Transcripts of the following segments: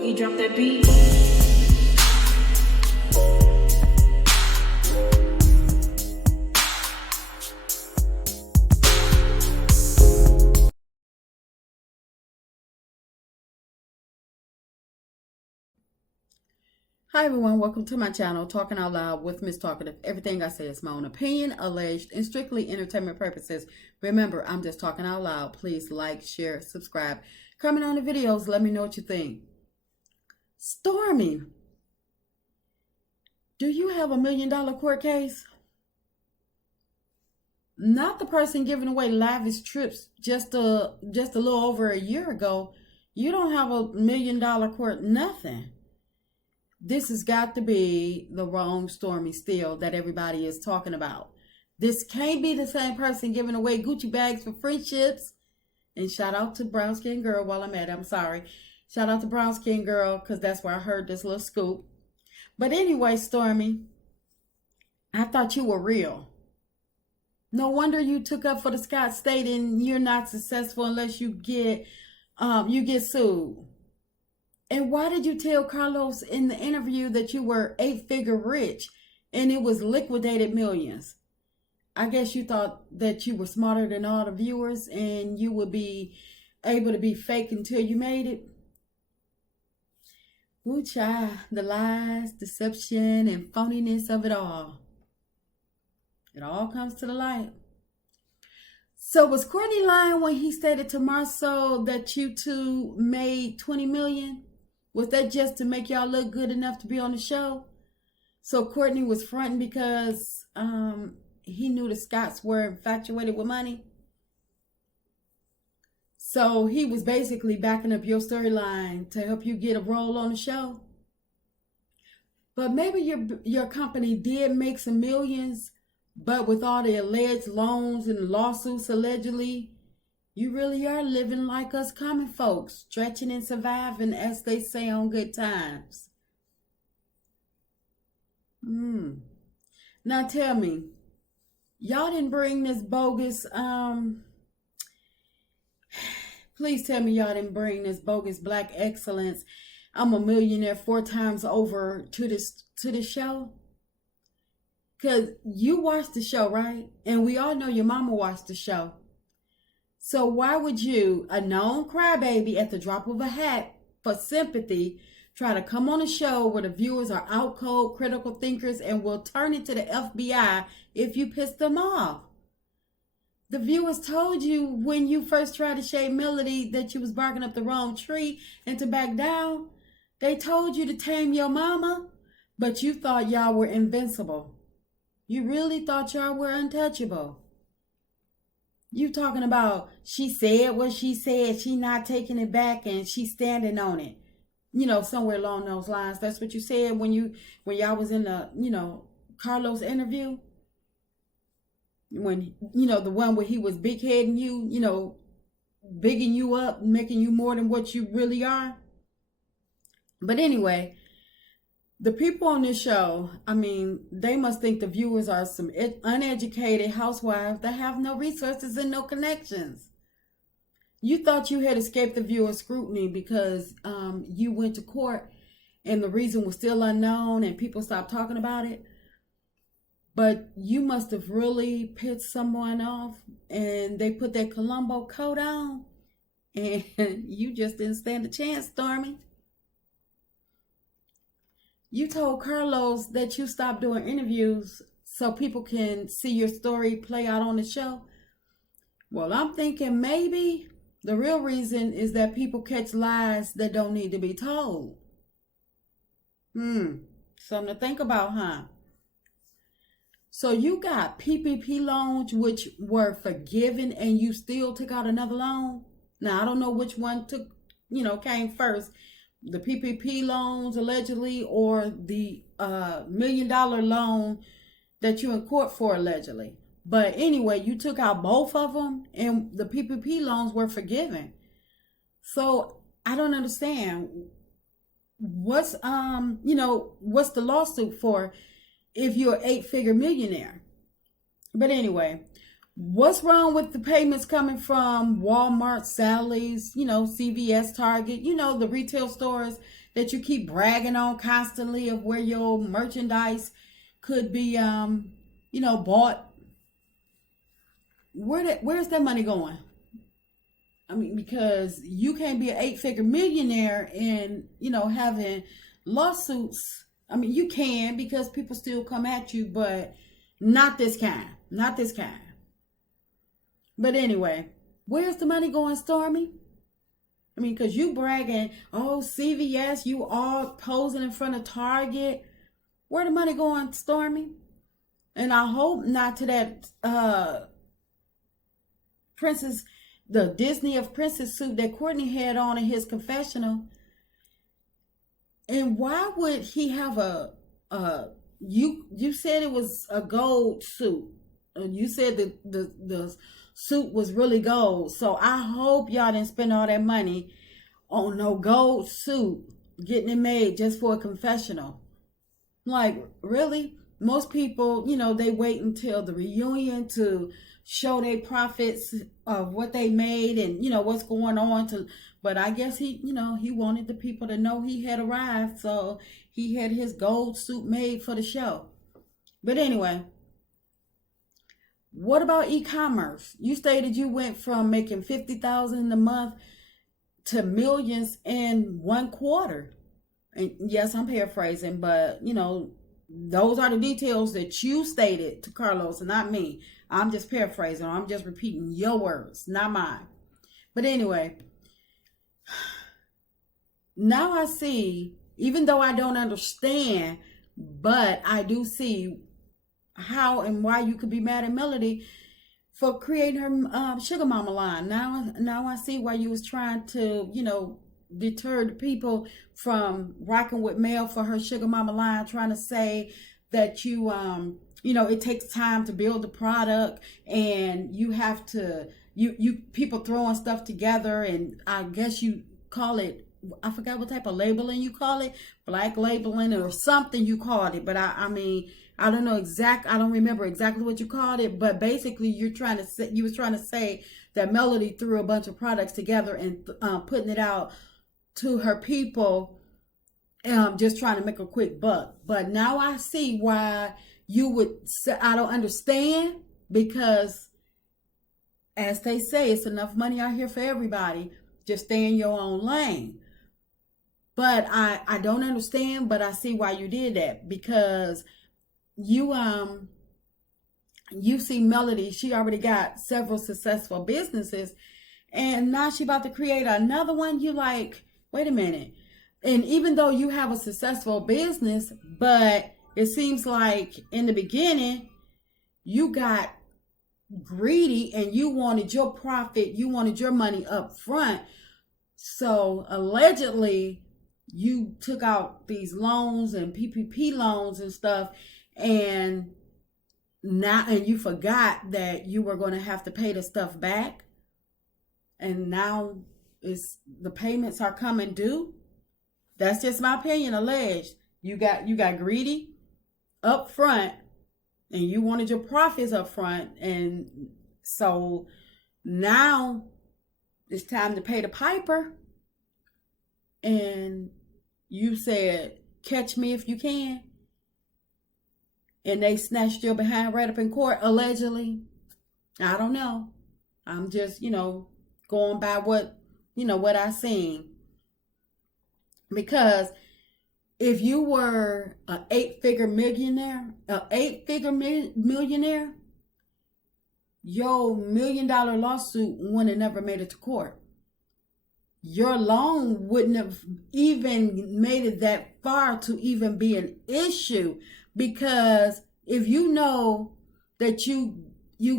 Boogie, drop that beat. Hi everyone, welcome to my channel, Talking Out Loud with Miss Talkative. Everything I say is my own opinion, alleged, and strictly entertainment purposes. Remember, I'm just talking out loud. Please like, share, subscribe. Comment on the videos, let me know what you think. Stormi, do you have $1 million court case? Not the person giving away lavish trips just a little over a year ago. You don't have $1 million court, nothing. This has got to be the wrong Stormi still that everybody is talking about. This can't be the same person giving away Gucci bags for friendships. And shout out to Brown Skin Girl while I'm at it. I'm sorry. Shout out to Brown Skin Girl because that's where I heard this little scoop. But anyway, Stormi, I thought you were real. No wonder you took up for the Scott State and you're not successful unless you get sued. And why did you tell Carlos in the interview that you were 8-figure rich and it was liquidated millions? I guess you thought that you were smarter than all the viewers and you would be able to be fake until you made it. Ooh, child, the lies, deception, and phoniness of it all. It all comes to the light. So was Courtney lying when he stated to Marceau that you two made $20 million? Was that just to make y'all look good enough to be on the show? So Courtney was fronting because he knew the Scotts were infatuated with money. So he was basically backing up your storyline to help you get a role on the show. But maybe your company did make some millions, but with all the alleged loans and lawsuits allegedly, you really are living like us common folks, stretching and surviving, as they say, on good times. Now tell me, y'all didn't bring this bogus, please tell me y'all didn't bring this bogus Black excellence, I'm a millionaire 4 times over to this show? Because you watched the show, right? And we all know your mama watched the show. So why would you, a known crybaby at the drop of a hat for sympathy, try to come on a show where the viewers are out cold, critical thinkers, and will turn it to the FBI if you piss them off? The viewers told you when you first tried to shade Melody that you was barking up the wrong tree and to back down. They told you to tame your mama, but you thought y'all were invincible. You really thought y'all were untouchable. You talking about she said what she said, she not taking it back, and she standing on it. You know, somewhere along those lines. That's what you said when y'all was in the, Carlos interview. When, the one where he was big heading you, bigging you up, making you more than what you really are. But anyway, the people on this show, they must think the viewers are some uneducated housewives that have no resources and no connections. You thought you had escaped the viewer scrutiny because you went to court and the reason was still unknown and people stopped talking about it. But you must have really pissed someone off and they put that Columbo coat on and you just didn't stand a chance, Stormi. You told Carlos that you stopped doing interviews so people can see your story play out on the show. Well, I'm thinking maybe the real reason is that people catch lies that don't need to be told. Something to think about, huh? So you got PPP loans which were forgiven and you still took out another loan? Now, I don't know which one came first. The PPP loans allegedly or the $1 million loan that you in court for allegedly. But anyway, you took out both of them and the PPP loans were forgiven. So I don't understand what's the lawsuit for if you're an 8-figure millionaire. But anyway, what's wrong with the payments coming from Walmart, Sally's, CVS, Target, the retail stores that you keep bragging on constantly of where your merchandise could be, bought. Where's that money going? I mean, because you can't be an 8-figure millionaire and, having lawsuits. I mean, you can, because people still come at you, but not this kind. Not this kind. But anyway, where's the money going, Stormi? I mean, because you bragging, oh, CVS, you all posing in front of Target. Where the money going, Stormi? And I hope not to that the Disney of Princess suit that Courtney had on in his confessional. And why would he have you said it was a gold suit. You said the suit was really gold. So I hope y'all didn't spend all that money on no gold suit, getting it made just for a confessional. Like, really? Most people, they wait until the reunion to show their profits of what they made and, what's going on. But I guess he wanted the people to know he had arrived. So he had his gold suit made for the show. But anyway, what about e-commerce? You stated you went from making $50,000 a month to millions in 1 quarter. And yes, I'm paraphrasing, but those are the details that you stated to Carlos and not me. I'm just paraphrasing. I'm just repeating your words, not mine. But anyway, now I see, even though I don't understand, but I do see how and why you could be mad at Melody for creating her Sugar Mama line. Now I see why you was trying to, deter the people from rocking with Mel for her Sugar Mama line, trying to say that you it takes time to build the product and you have to, you people throwing stuff together, and I guess you call it, I forgot what type of labeling you call it, black labeling or something you called it, but I mean, I don't know I don't remember exactly what you called it, but basically you was trying to say that Melody threw a bunch of products together and putting it out to her people, just trying to make a quick buck. But now I see why you would say, I don't understand, because as they say, it's enough money out here for everybody. Just stay in your own lane. But I don't understand, but I see why you did that, because you see Melody, she already got several successful businesses, and now she about to create another one. You like, wait a minute. And even though you have a successful business, but it seems like in the beginning you got greedy and you wanted your profit, you wanted your money up front. So allegedly you took out these loans and PPP loans and stuff, and you forgot that you were going to have to pay the stuff back, and now the payments are coming due. That's just my opinion. Alleged you got greedy up front and you wanted your profits up front, and so now it's time to pay the piper, and you said, catch me if you can. And they snatched your behind right up in court, allegedly. I don't know. I'm just, going by what I seen. Because if you were an 8-figure millionaire, your $1 million lawsuit wouldn't have never made it to court. Your loan wouldn't have even made it that far to even be an issue. Because if you know that you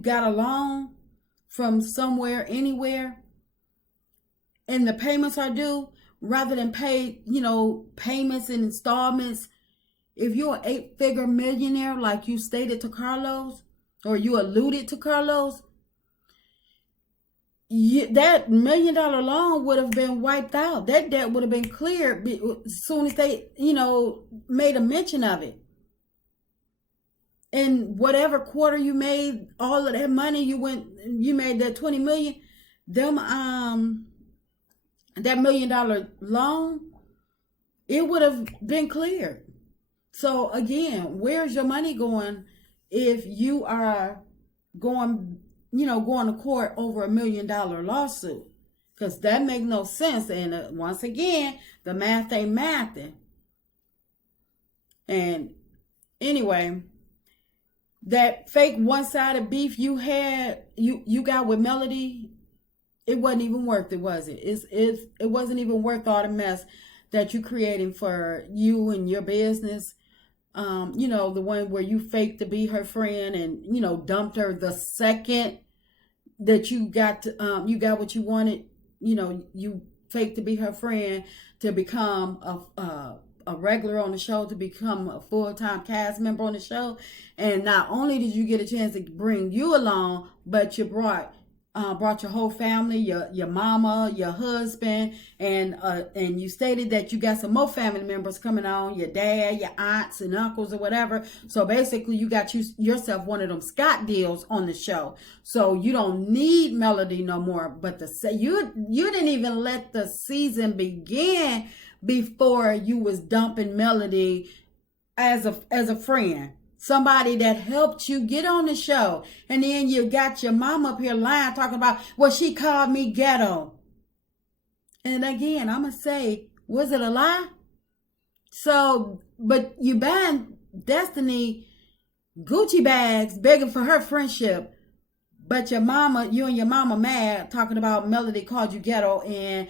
got a loan from somewhere, anywhere, and the payments are due, rather than pay, payments and installments, if you're an 8-figure millionaire, like you stated to Carlos, or you alluded to Carlos, that $1 million loan would have been wiped out. That debt would have been cleared as soon as they, made a mention of it. And whatever quarter you made, all of that money you made that 20 million, that $1 million loan it would have been cleared. So again, where's your money going if you are going, going to court over $1 million lawsuit? Because that makes no sense. And once again, the math ain't mathing. And anyway, that fake one-sided beef you got with Melody, it wasn't even worth it, was it? It wasn't even worth all the mess that you creating for you and your business. The one where you faked to be her friend and, dumped her the second that you got what you wanted. You faked to be her friend to become a regular on the show, to become a full-time cast member on the show. And not only did you get a chance to bring you along, but you brought your whole family, your mama, your husband, and you stated that you got some more family members coming on, your dad, your aunts and uncles or whatever. So basically you got yourself one of them Scott deals on the show. So you don't need Melody no more. But you didn't even let the season begin before you was dumping Melody as a friend. Somebody that helped you get on the show. And then you got your mom up here lying, talking about, well, she called me ghetto. And again, I'm going to say, was it a lie? So, but you buying Destiny Gucci bags, begging for her friendship. But you and your mama mad, talking about Melody called you ghetto and,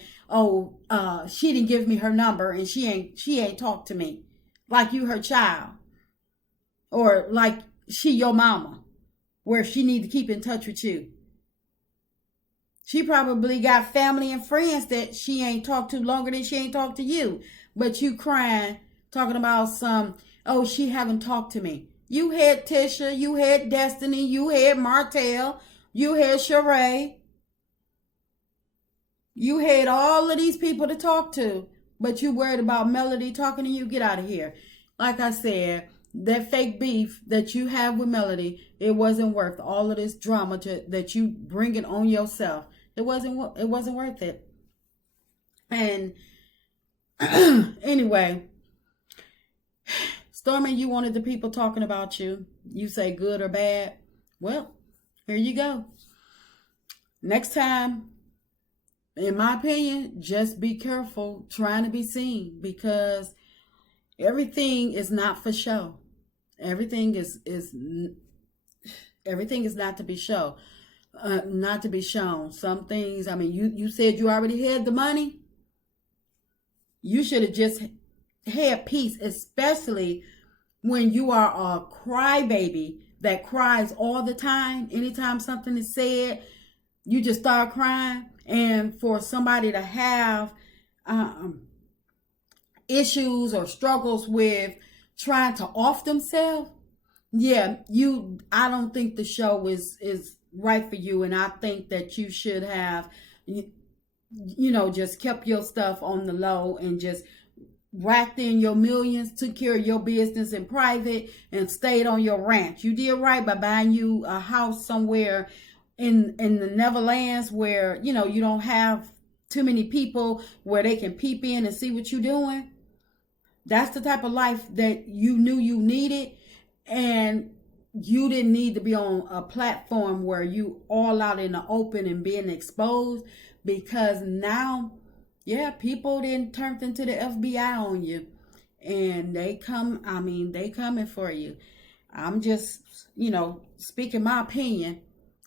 she didn't give me her number and she ain't talked to me. Like you her child. Or like she your mama, where she need to keep in touch with you. She probably got family and friends that she ain't talked to longer than she ain't talked to you. But you crying, talking about she haven't talked to me. You had Tisha, you had Destiny, you had Martell, you had Sheree. You had all of these people to talk to, but you worried about Melody talking to you. Get out of here. Like I said, that fake beef that you have with Melody, it wasn't worth all of this drama that you bringing on yourself. It wasn't worth it. And anyway, Stormi, you wanted the people talking about you. You say good or bad. Well, here you go. Next time, in my opinion, just be careful trying to be seen, because everything is not for show. Everything is not to be not to be shown. Some things, you said you already had the money. You should have just had peace, especially when you are a crybaby that cries all the time. Anytime something is said, you just start crying. And for somebody to have issues or struggles with trying to off themselves, I don't think the show is right for you. And I think that you should have, just kept your stuff on the low and just racked in your millions, took care of your business in private, and stayed on your ranch. You did right by buying you a house somewhere in the Neverlands where, you don't have too many people where they can peep in and see what you're doing. That's the type of life that you knew you needed. And you didn't need to be on a platform where you all out in the open and being exposed, because now, people then turned into the FBI on you, and they coming for you. I'm just, speaking my opinion.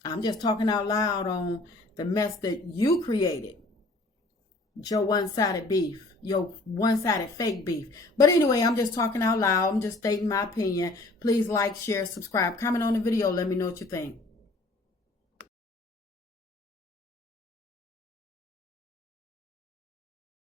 I'm just talking out loud on the mess that you created. Your one-sided beef. Your one-sided fake beef. But anyway, I'm just talking out loud. I'm just stating my opinion. Please like, share, subscribe, comment on the video. Let me know what you think.